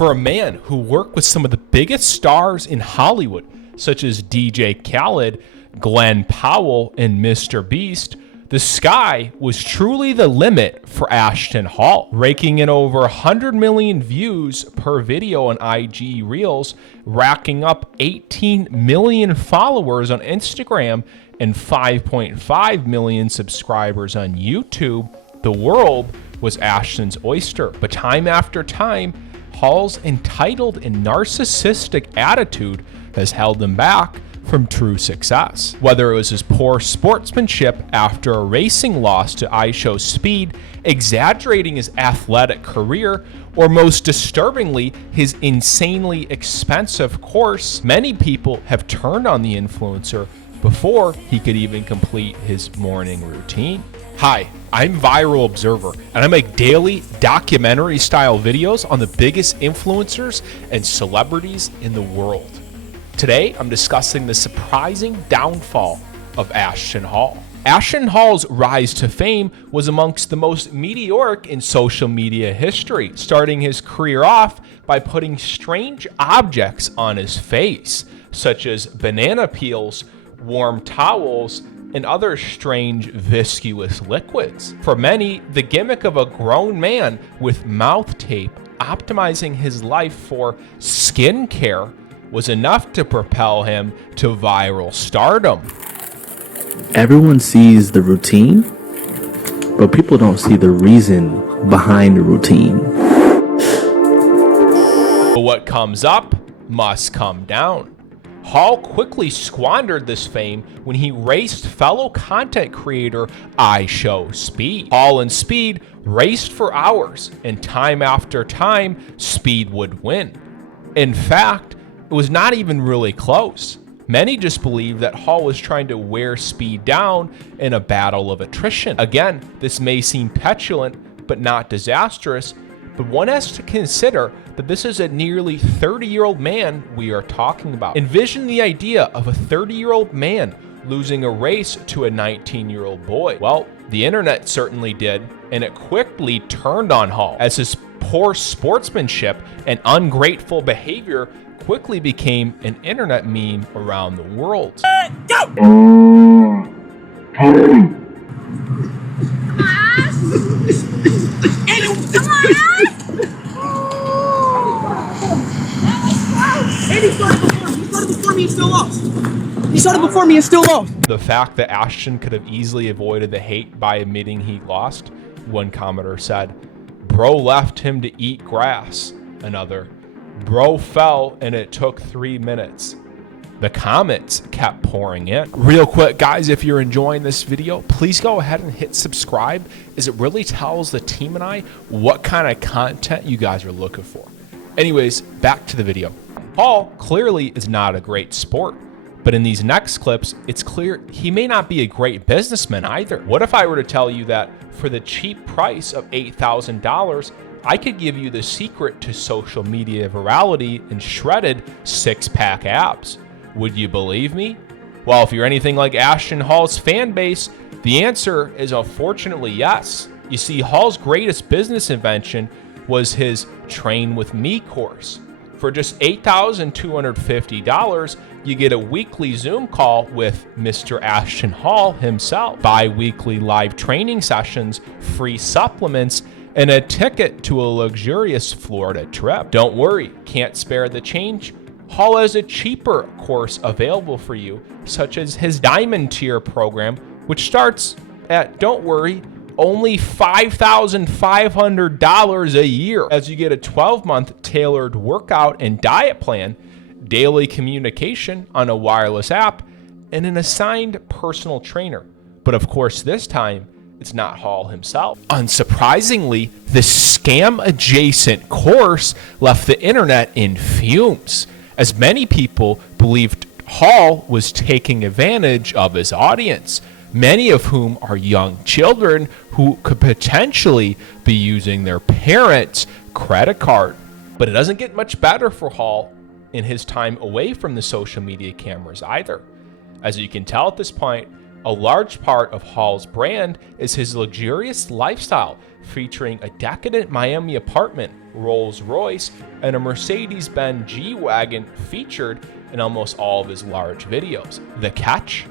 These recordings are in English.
For a man who worked with some of the biggest stars in Hollywood, such as DJ Khaled, Glenn Powell, and Mr. Beast, the sky was truly the limit for Ashton Hall, raking in over 100 million views per video on IG Reels, racking up 18 million followers on Instagram and 5.5 million subscribers on YouTube. The world was Ashton's oyster, but time after time, Hall's entitled and narcissistic attitude has held him back from true success. Whether it was his poor sportsmanship after a racing loss to iShow Speed, exaggerating his athletic career, or most disturbingly, his insanely expensive course, many people have turned on the influencer before he could even complete his morning routine. Hi, I'm Viral Observer, and I make daily documentary-style videos on the biggest influencers and celebrities in the world. Today, I'm discussing the surprising downfall of Ashton Hall. Ashton Hall's rise to fame was amongst the most meteoric in social media history, starting his career off by putting strange objects on his face, such as banana peels, warm towels, and other strange viscous liquids. For many, the gimmick of a grown man with mouth tape optimizing his life for skincare was enough to propel him to viral stardom. Everyone sees the routine, but people don't see the reason behind the routine. But what comes up must come down. Hall quickly squandered this fame when he raced fellow content creator iShow Speed. Hall and Speed raced for hours, and time after time, Speed would win. In fact, it was not even really close. Many just believed that Hall was trying to wear Speed down in a battle of attrition. Again, this may seem petulant, but not disastrous, but one has to consider that this is a nearly 30-year-old man we are talking about. Envision the idea of a 30-year-old man losing a race to a 19-year-old boy. Well, the internet certainly did, and it quickly turned on Hall, as his poor sportsmanship and ungrateful behavior quickly became an internet meme around the world. He started before me and still lost. The fact that Ashton could have easily avoided the hate by admitting he lost, one commenter said. Bro left him to eat grass. Another. Bro fell and it took 3 minutes. The comments kept pouring in. Real quick, guys, if you're enjoying this video, please go ahead and hit subscribe, as it really tells the team and I what kind of content you guys are looking for. Anyways, back to the video. Hall clearly is not a great sport, but in these next clips, it's clear he may not be a great businessman either. What if I were to tell you that for the cheap price of $8,000, I could give you the secret to social media virality and shredded six-pack abs? Would you believe me? Well, if you're anything like Ashton Hall's fan base, the answer is unfortunately yes. You see, Hall's greatest business invention was his Train With Me course. For just $8,250, you get a weekly Zoom call with Mr. Ashton Hall himself, bi-weekly live training sessions, free supplements, and a ticket to a luxurious Florida trip. Don't worry, can't spare the change? Hall has a cheaper course available for you, such as his Diamond Tier program, which starts at, don't worry, only $5,500 a year, as you get a 12-month tailored workout and diet plan, daily communication on a wireless app, and an assigned personal trainer. But of course, this time, it's not Hall himself. Unsurprisingly, the scam-adjacent course left the internet in fumes, as many people believed Hall was taking advantage of his audience, many of whom are young children who could potentially be using their parents' credit card. But it doesn't get much better for Hall in his time away from the social media cameras either. As you can tell at this point, a large part of Hall's brand is his luxurious lifestyle, featuring a decadent Miami apartment Rolls Royce, and a Mercedes-Benz G-Wagon featured in almost all of his large videos. The catch?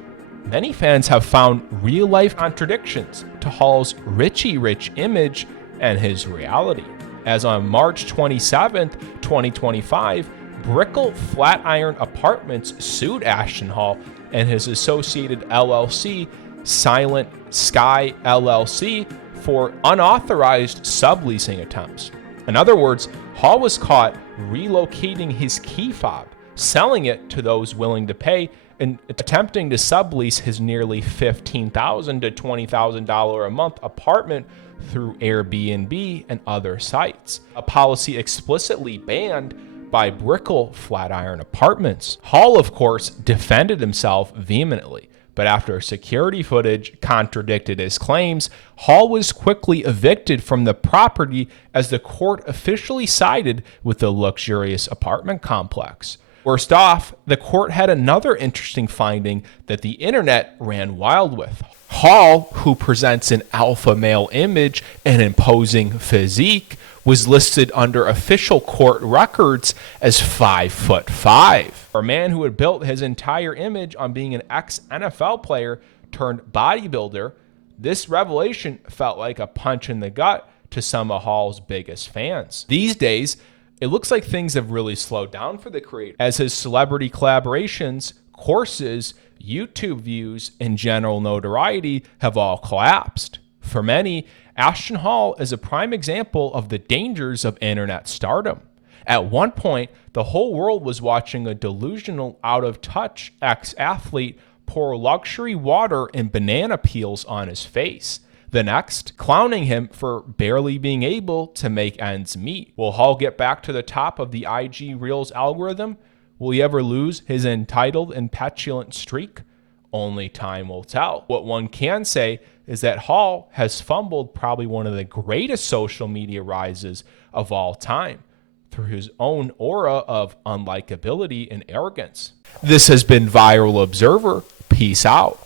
Many fans have found real-life contradictions to Hall's Richie Rich image and his reality. As on March 27, 2025, Brickell Flatiron Apartments sued Ashton Hall and his associated LLC, Silent Sky LLC, for unauthorized subleasing attempts. In other words, Hall was caught relocating his key fob, selling it to those willing to pay, and attempting to sublease his nearly $15,000 to $20,000 a month apartment through Airbnb and other sites, a policy explicitly banned by Brickell Flatiron Apartments. Hall, of course, defended himself vehemently, but after security footage contradicted his claims, Hall was quickly evicted from the property as the court officially sided with the luxurious apartment complex. Worst off, the court had another interesting finding that the internet ran wild with. Hall, who presents an alpha male image and imposing physique, was listed under official court records as 5'5". For a man who had built his entire image on being an ex-NFL player turned bodybuilder, this revelation felt like a punch in the gut to some of Hall's biggest fans. These days, it looks like things have really slowed down for the creator, as his celebrity collaborations, courses, YouTube views, and general notoriety have all collapsed. For many, Ashton Hall is a prime example of the dangers of internet stardom. At one point, the whole world was watching a delusional, out-of-touch ex-athlete pour luxury water and banana peels on his face. The next, clowning him for barely being able to make ends meet. Will Hall get back to the top of the IG Reels algorithm? Will he ever lose his entitled and petulant streak? Only time will tell. What one can say is that Hall has fumbled probably one of the greatest social media rises of all time through his own aura of unlikability and arrogance. This has been Viral Observer. Peace out.